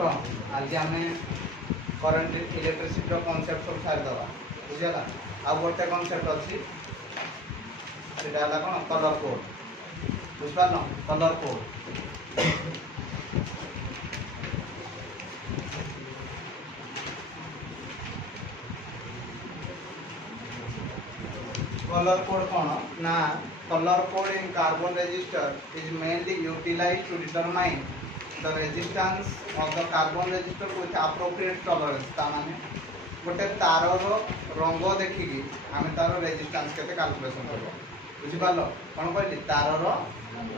आज आम current electricity concept सब सारीदे बुझीगला आ गोटे कनसेप्ट अच्छी कौन कलर कोड बुझिपार कलर कोड कलर कोड कौन ना colour code in carbon resistor is mainly utilised to determine the resistance of the carbon resistor with appropriate tolerance तामाने गोटे तारर रंग देखिकी आमे तार रेजिस्टेंस केते कैलकुलेशन करबो बुझि पालो कोन कहली तारर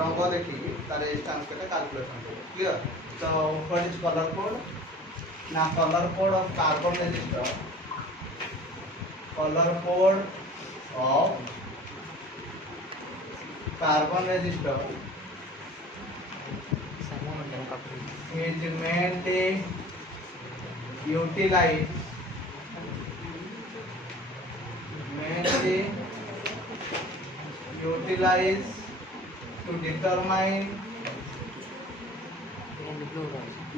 रंग देखिकी तार रेजिस्टेंस केते कैलकुलेशन करबो clear so what is color code ना color code of carbon resistor color code of carbon resistor is mainly utilized to determine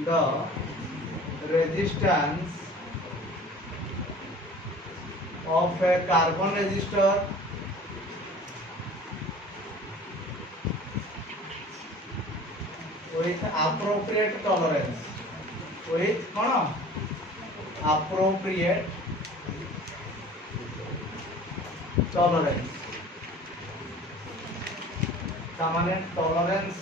the resistance of a carbon resistor with appropriate tolerance with कौन appropriate tolerance तामाने tolerance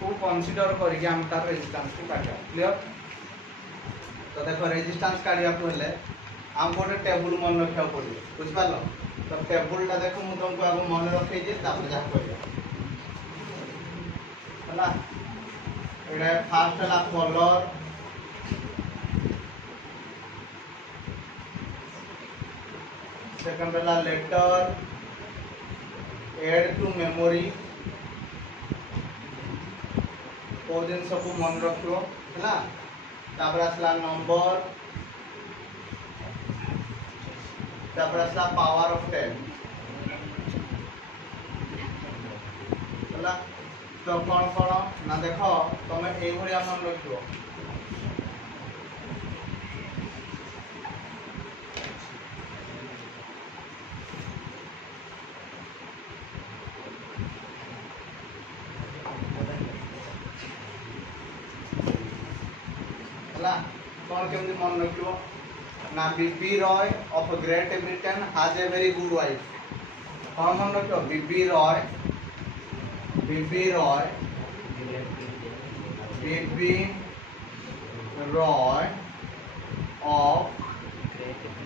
को consider करके हम तार resistance को काटिया clear तो देखो resistance काटिया को हेले हम गोटे टेबल मन रखा पड़े बुझ पालो तो टेबल टा देखो मु तुमको आगो मन रखै जे तापर जा करिया हला एडा फास्ट ला कलर सेकंड ला लेटर एड टू मेमोरी को दिन सब मन रखो हला तापर आसला नंबर तापर आसला पावर ऑफ 10 हला तो कौन कौन ना देख तुम ये मन रखो कौन केमती मन रखो ना B B Roy of Great Britain has a very good wife कौन मन रखो बीबी रॉय बीबी Roy of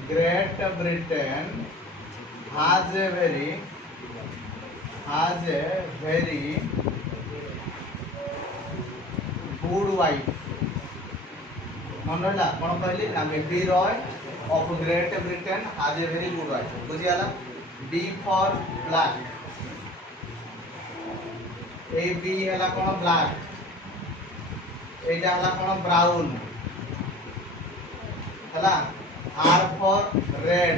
Great Britain has a very good wife मन रहा कौन कहली ना B B Roy of Great Britain has a very good wife बुझीगला बी फॉर ब्लैक ए बी हला कौन ब्लैक एटा हला कौन ब्राउन हला R for red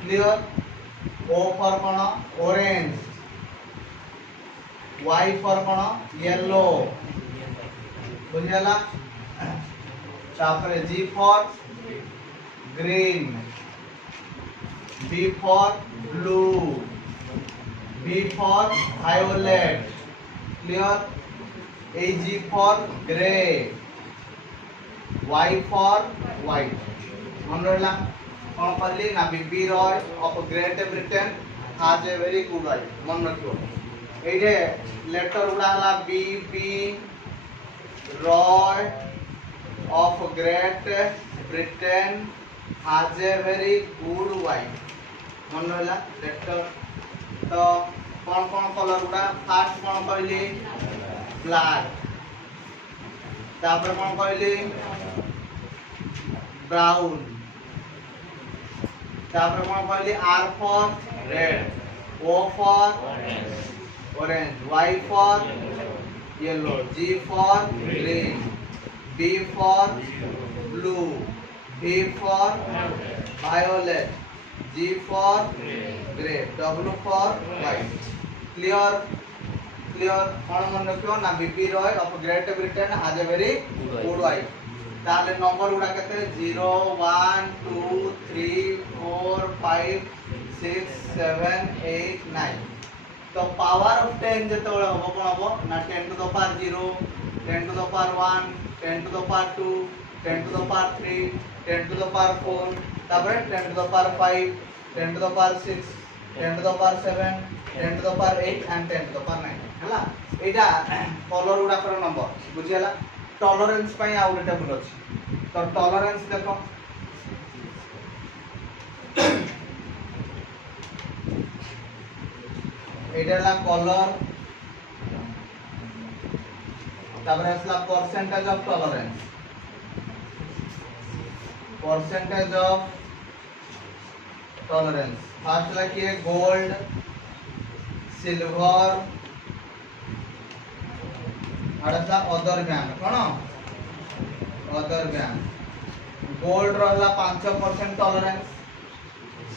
clear O for कौन ऑरेंज वाई फॉर कौन येलो बुझीगला तापर G for green B for blue B for violet clear A G for grey Y for white मन रहा कौन कहली ना B B Roy of Great Britain has a very good wife मन रखो ये लेटर गुड़ा हला B B Roy of Great Britain has a very good wife मन रहा लेटर तो कौन कौन कलर गुड़ा फास्ट कौन कहली ब्लैक तापर कौन कहली ब्राउन तापर कौन कहली R for red O for orange Y for yellow G for green B for blue B for violet G for grey W for white clear clear कोन मन रखियो ना B B Roy of Great Britain has a very good wife ताले number गुडा केते 0 1 2 3 4 5 6 7 8 9 तो power of 10 जते हबो कोन हबो ना 10 to the power 0 10 to the power 1 10 to the power 2 10 to the power 3 10 to the power 4 तापर 10 to the power 5 10 to the power 6 10 to the power 7 10 to the power 8 and 10 to the power 9 हला एटा colour गुडा कर number बुझियला tolerance पई आ उटा table अछि तो tolerance देखो एटा ला colour तापर असला percentage of tolerance percentage of tolerance first लिखिए गोल्ड सिल्वर और अदर बैंड कौन अदर बैंड गोल्ड रहा 5% टॉलरेंस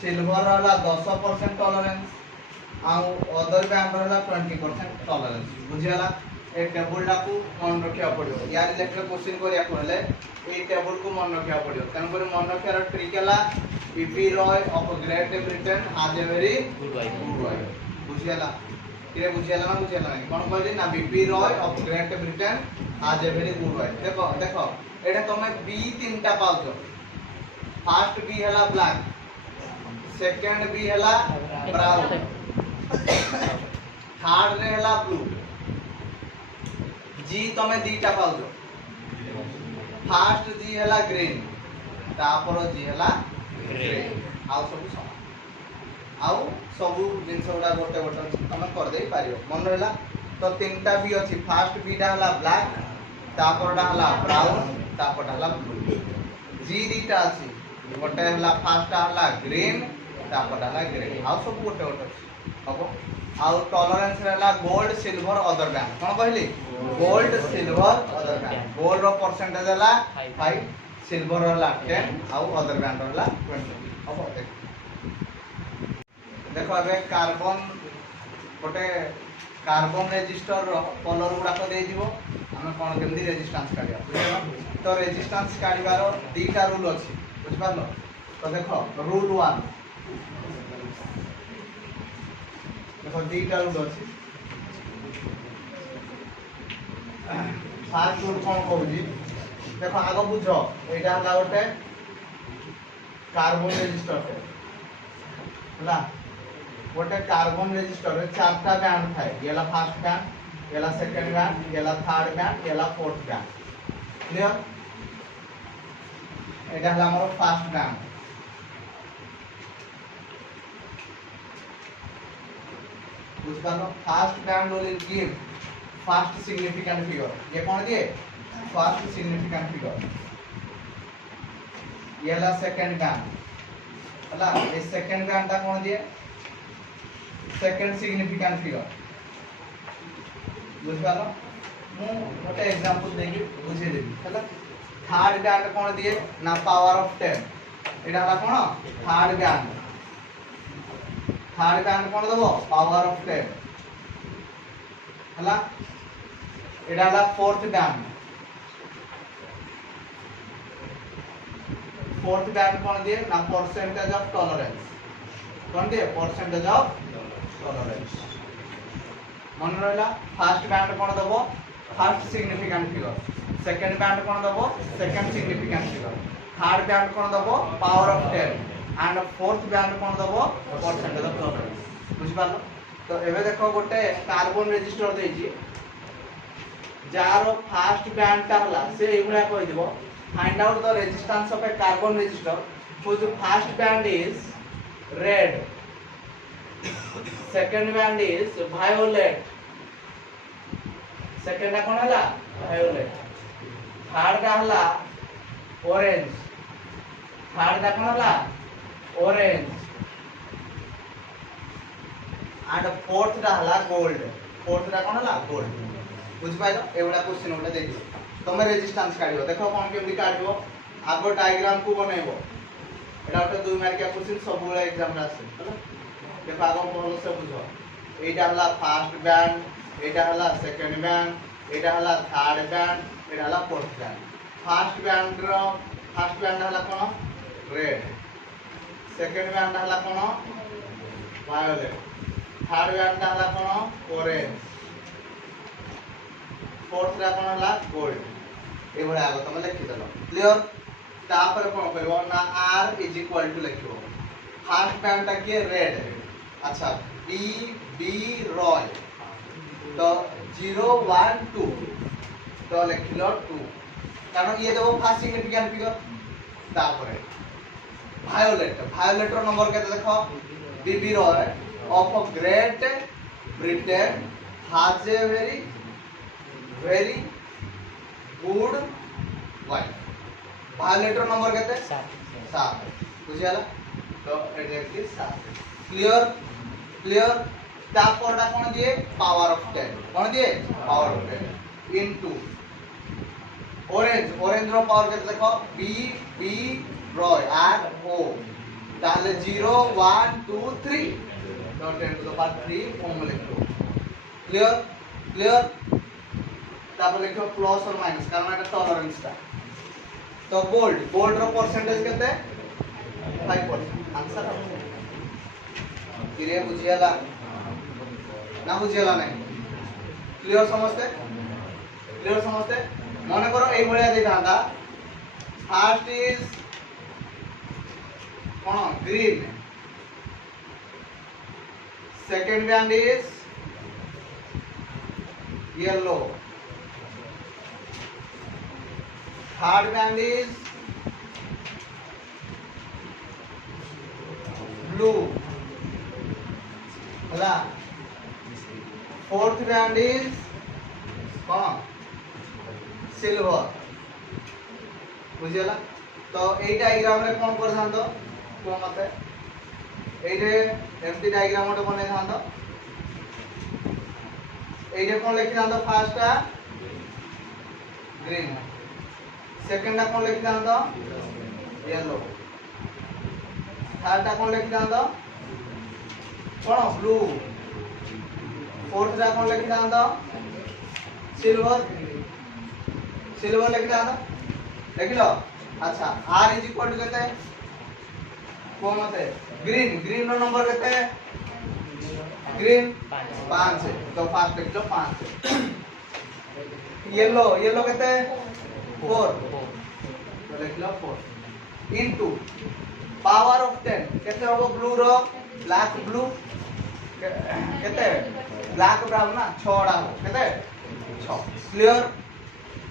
सिल्वर रहा 10% टॉलरेंस आउ अदर बैंड रहा 20% टॉलरेंस बुझियाला ए टेबल टाकू मन रखिया पड़ियो यार लेक्चर क्वेश्चन करिया पड़ले ए टेबल को मन रखिया पड़ियो तन पर मन रखिया ट्रिक हला B B Roy of Great Britain has a very good wife बुझियाला किरे बुझियाला ना बुझियाला नहीं कोन कहले ना B B Roy of Great Britain has a very good wife देखो देखो एटा तमे बी तीनटा पाउछो फर्स्ट बी हला ब्लैक सेकंड बी हला ब्राउन थर्ड रे हला ब्लू जी तमे दीटा पाउछो फर्स्ट जी हला ग्रीन तापर जी हला ग्रे आउ सब जिनस गुडा गोटे गोटे तमे कर दे पारियो मन रहला तो तीनटा बी अछि फर्स्ट बीटा हला ब्लैक तापरटा हला ब्राउन तापरटा हला ब्लू जी दीटा अछि गोटे हला फर्स्ट हला ग्रीन तापरटा हला ग्रे आउ सब गोटे गोटे हबो आउ टॉलरेंस रहला गोल्ड सिल्वर अदर बैंड कोन कहली gold silver other band gold रो परसेंटेज हला 5 सिल्वर हला 10 आउ अदर बैंड हला 20 हबो देखो अबे कार्बन गोटे कार्बन रेजिस्टर कलर गुडा को दे दिबो हमें कोन केमदी रेजिस्टेंस काढिया तो रेजिस्टेंस काढिबारो दीटा रूल अछि बुझ पारलो तो देखो रूल 1 देखो दीटा रूल अछि फास्ट रूल कोन कहूजी देखो आगो बुझो एटा हला गोटे कार्बन रेजिस्टर हला गोटे कार्बन रेजिस्टर रे चारटा बैंड थाए येला फर्स्ट बैंड येला सेकंड बैंड येला थर्ड बैंड येला फोर्थ बैंड क्लियर एटा हला हमर फर्स्ट बैंड बुझ पालो first band will give first significant figure ये कौन दिए फर्स्ट सिग्निफिकेंट फिगर येला सेकंड बैंड हला ये सेकंड बैंड ता कौन दिए सेकंड सिग्निफिकेंट फिगर बुझ पालो मु गोटे एग्जांपल देगी बुझे देबी हला थर्ड बैंड कौन दिए ना पावर ऑफ 10 एटा हला कौन थर्ड बैंड कौन दबो पावर ऑफ 10 हला एटा हला फोर्थ बैंड कौन दिए ना परसेंटेज ऑफ टॉलरेंस कौन दिए परसेंटेज ऑफ टॉलरेंस मन रहला फर्स्ट बैंड कौन दबो first significant figure second band कौन दबो second significant figure third band कौन दबो power of 10 and fourth band कौन दबो परसेंटेज ऑफ टॉलरेंस बुझ पालो तो एबे देखो गोटे कार्बन रेजिस्टर देजी जार फर्स्ट बैंड ता हला से एगुडा कहि देबो find out the resistance of a carbon resistor whose first band is red, second band is violet, second कौन हला violet, third का हला orange, third का कौन हला orange and fourth का हला gold, fourth का कौन हला gold बुझ पाइलो एवडा क्वेश्चन ओटा दे दियो तमे रेजिस्टेंस काढियो देखो कोन केमदी काढियो आगो डायग्राम को बनाइबो एटा ओटा 2 मार्क क्वेश्चन सब बेला एग्जाम रा आसे देखो आगो भलो से बुझो এইটা হলা ফার্স্ট ব্যান্ড, এটা হলা সেকেন্ড ব্যান্ড, এটা হলা থার্ড ব্যান্ড, এটা হলা ফোর্থ ব্যান্ড। ফার্স্ট ব্যান্ড হলা কোন রেড, সেকেন্ড ব্যান্ড হলা কোন ভায়োলেট, থার্ড ব্যান্ড হলা কোন অরেঞ্জ, फोर्थ रा कोन हला गोल्ड। ए भले आगो तमे लिखि देलो क्लियर। तापर कोन करबो ना r इज इक्वल टू लिखिबो फार्स्ट बैंड के रेड। अच्छा बी बी रॉय तो 0 1 2 तो लिखिलो 2 कारण ये देखो फार्स्ट सिग्निफिकेंट फिगर। तापर वायोलेट, वायोलेट रो नंबर केते देखो B B Roy of Great Britain has a very good wife. Violet रो नंबर केते 7 बुझियाला तो एग्जैक्टली 7 क्लियर क्लियर। तापर ता कोन दिए पावर ऑफ 10 कोन दिए power of 10 into orange, orange रो पावर केते देखो B B Roy R O ताले 0 1 2 3 तो 10 टू द पावर 3 फॉर्म लिखो क्लियर क्लियर। तापर लिखो प्लस और माइनस कारण এটা टॉलरेंस ता तो गोल्ड, गोल्ड रो परसेंटेज केते 5% आंसर किरे बुझियाला ना बुझियाला नहीं क्लियर समझते क्लियर समझते মনে করো এই ভলিয়া দেখাতা ফার্স্ট ইজ কোন green, second band is yellow, third band is blue हला, फोर्थ बैंड इज कौन सिल्वर बुझियला। तो এই ডায়াগ্রাম রে কোন করছান তো কোন মতে এই রে এমটি ডায়াগ্রাম ওটা বনে থান তো এই রে কোন লিখি থান তো ফার্স্টটা গ্রিন, सेकंड कौन लिखि दांतो येलो, थर्ड कौन लिखि दांतो कोन ब्लू, फोर्थ कौन लिखि दांतो सिल्वर, सिल्वर लिखि दांतो देखिलो। अच्छा r इज इक्वल टू केते कोन मते ग्रीन, ग्रीन रो नंबर केते ग्रीन 5 है तो फास्ट लिख लो 5। येलो, येलो केते 4 तो लिख लो 4 इनटू पावर ऑफ 10 केते होबो ब्लू रो ब्लैक ब्लू केते ब्लैक ब्राउन ना 6 डा केते 6 क्लियर।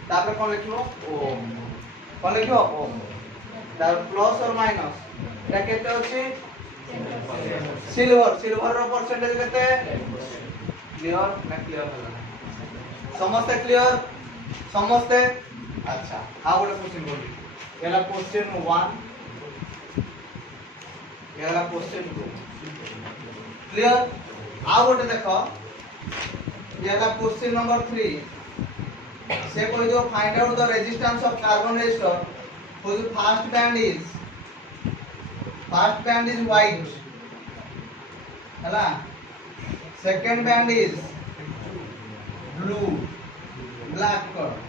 तापर कोन लिखलो ओम, कोन लिखो ओम। तापर प्लस और माइनस এটা কেতে আছে सिल्वर, सिल्वर रो परसेंटेज केते क्लियर ना क्लियर होला समझते क्लियर समझते। अच्छा हाउ गोटे क्वेश्चन बोली एला क्वेश्चन 1 एला क्वेश्चन 2 क्लियर। आ गोटे देखो एला क्वेश्चन नंबर 3 से कोई दो find out the resistance of carbon resistor whose first band is white हला, second band is blue black color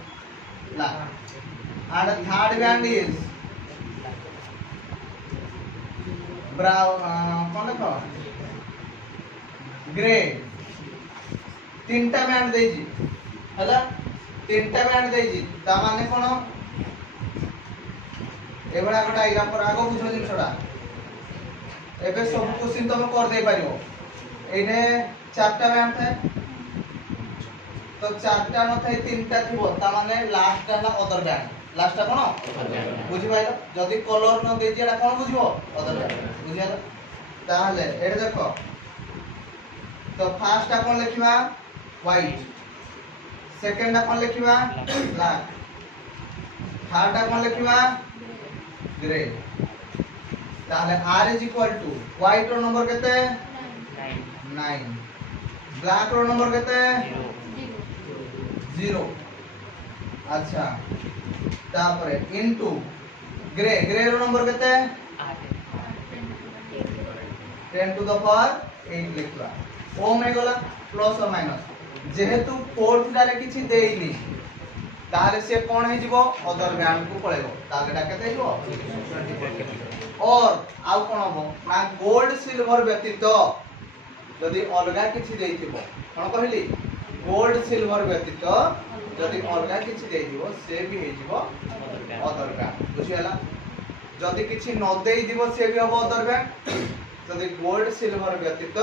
black and third band is brown कौन देखो ग्रे। तीनटा बैंड देजी हला, तीनटा बैंड देजी ता माने कोन एबडा को डायग्राम पर आगो बुझो दिन छोड़ा एबे सब क्वेश्चन तुम कर दे पारिबो। एने चारटा बैंड थे तो चारटा न थाई तीनटा थिबो ता माने लास्ट टा अदर बैंड, लास्ट टा कोन बुझि पाइलो। जदी कलर न देजी एटा कोन बुझिबो अदर बैंड बुझिया ताहले एटा देखो तो फर्स्ट टा कोन लिखिबा व्हाइट, सेकंड टा कोन लिखिबा ब्लैक, थर्ड टा कोन लिखिबा ग्रे। ताहले r is equal to white रो नंबर केते 9, ब्लैक रो नंबर केते 0। अच्छा तापर इनटू ग्रे, ग्रे रो नंबर केते 10 टू द पावर 8 लिखवा ओम हे गला प्लस और माइनस जेहेतु फोर्थ डाले किछि देइनी ताले से कोन हे जिवो अदर वैल्यू को पळेबो ताले डा केते जिवो और आउ कोन हबो ना गोल्ड सिल्वर व्यतीत जदि अलगा किछि देइथिबो कोन कहली गोल्ड सिल्वर व्यतीत जदि अलगा किछि देइदिबो से भी हे जिवो अदर वैल्यू बुझियला जदि किछि न देइ दिबो से भी हबो अदर वैल्यू जदि गोल्ड सिल्वर व्यतीत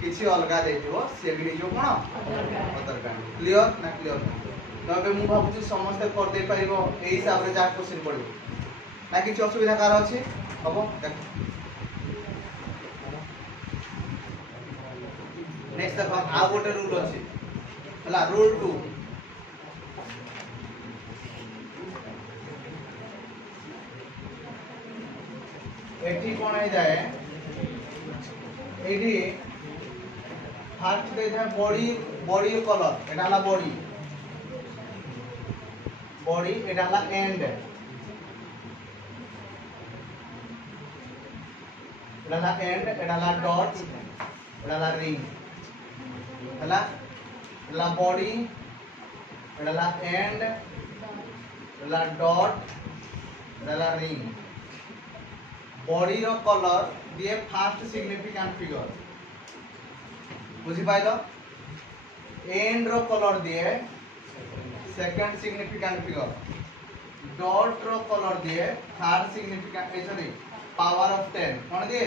किसी अलगा दे दिबो से भी जो कोन अदर वैल्यू क्लियर ना क्लियर तबे मु भाबुची समस्त कर दे परिबो एई हिसाब रे जा क्वेश्चन पड़िबो ना किछि असुविधा कार अछि हबो देख नेक्स्ट देखो आ गोटे रूल अछि हला रूल 2 एठी कोन हे जाए एठी फास्ट दे है body body colour Etah La body body Etah La and Etah La and एटा ला डॉट एटा ला रिंग हला ला बॉडी एटा ला एंड एटा ला डॉट एटा ला रिंग बॉडी रो कलर दिए फास्ट सिग्निफिकेंट फिगर बुझी पाइलो एंड रो कलर दिए सेकंड सिग्निफिकेंट फिगर डॉट रो कलर दिए third significant sorry power of 10 कोन दिए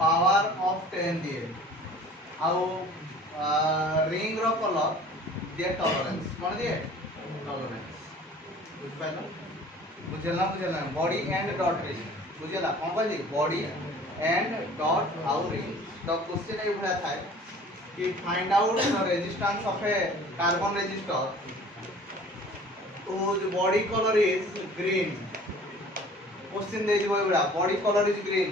पावर ऑफ 10 दिए आउ रिंग रो कलर दिए टॉलरेंस कोन दिए टॉलरेंस बुझ पाइलो बुझला बॉडी एंड डॉट रिंग बुझला कोन कहली बॉडी एंड डॉट आउ रिंग तो क्वेश्चन ए भला था कि find out the resistance of a carbon resistor whose body color is green question दे दिबो एबरा body colour is green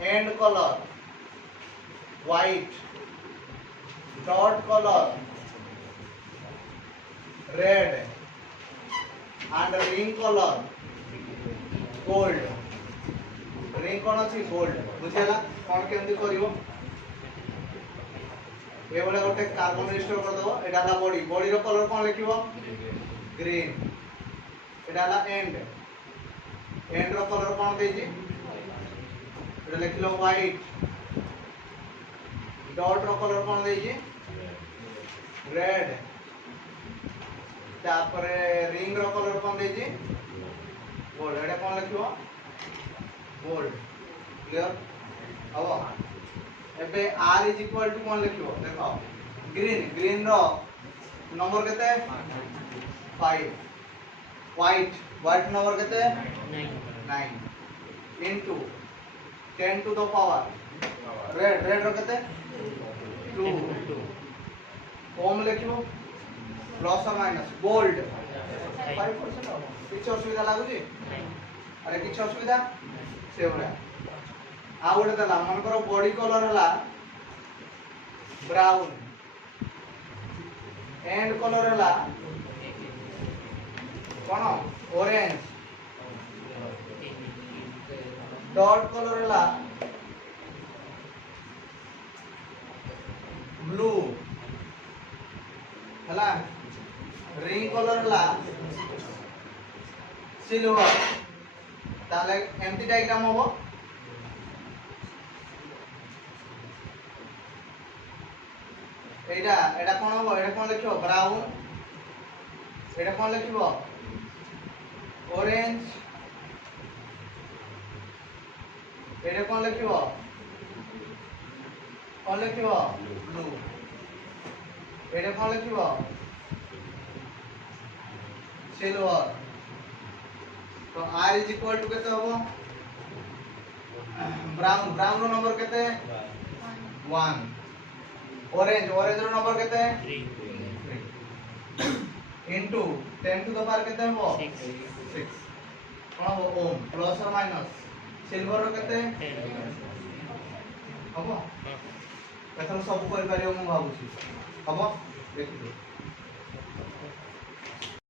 and colour white dot colour red and ring colour gold ring कोन अछि गोल्ड बुझियला कोन केंदी करिवो ए बोले गोटे कार्बन रेजिस्टर कर दो एटा ला body body रो colour cone लिखिवो green Etah La and and रो कलर कोन देजी एटा लिखलो व्हाइट डॉट रो कलर कोन देजी रेड तापरे रिंग रो कलर कोन देजी गोल्ड एटा कोन लिखिवो गोल्ड क्लियर अब एबे r इज इक्वल टू कोन लिखियो देखो ग्रीन ग्रीन रो नंबर केते 5 व्हाइट व्हाइट नंबर केते 9 into 10 to the power red red रो केते 2 ओम लिखियो प्लस और माइनस गोल्ड 5% किछ असुविधा लागु जी अरे किछ असुविधा से होला आ गोटे दला मन करो बॉडी कलर हला ब्राउन एंड कलर हला कोन ऑरेंज डॉट कलर हला ब्लू हला रिंग कलर हला सिल्वर ताले एमटी डायग्राम होबो एटा एटा कोन होबो एटा कोन लिखियो ब्राउन एटा कोन लिखियो ऑरेंज एटा कोन लिखियो ब्लू एटा कोन लिखियो सिल्वर तो r इज इक्वल टू केते होबो ब्राउन ब्राउन रो नंबर केते 1 ऑरेंज ऑरेंज रो नंबर केते 3 इनटू 10 टू द पावर केते हो 6 कोन हो ओम प्लस और माइनस सिल्वर रो केते हबो एथन सब कोइ पारियो मु भाबुछी हबो देखियो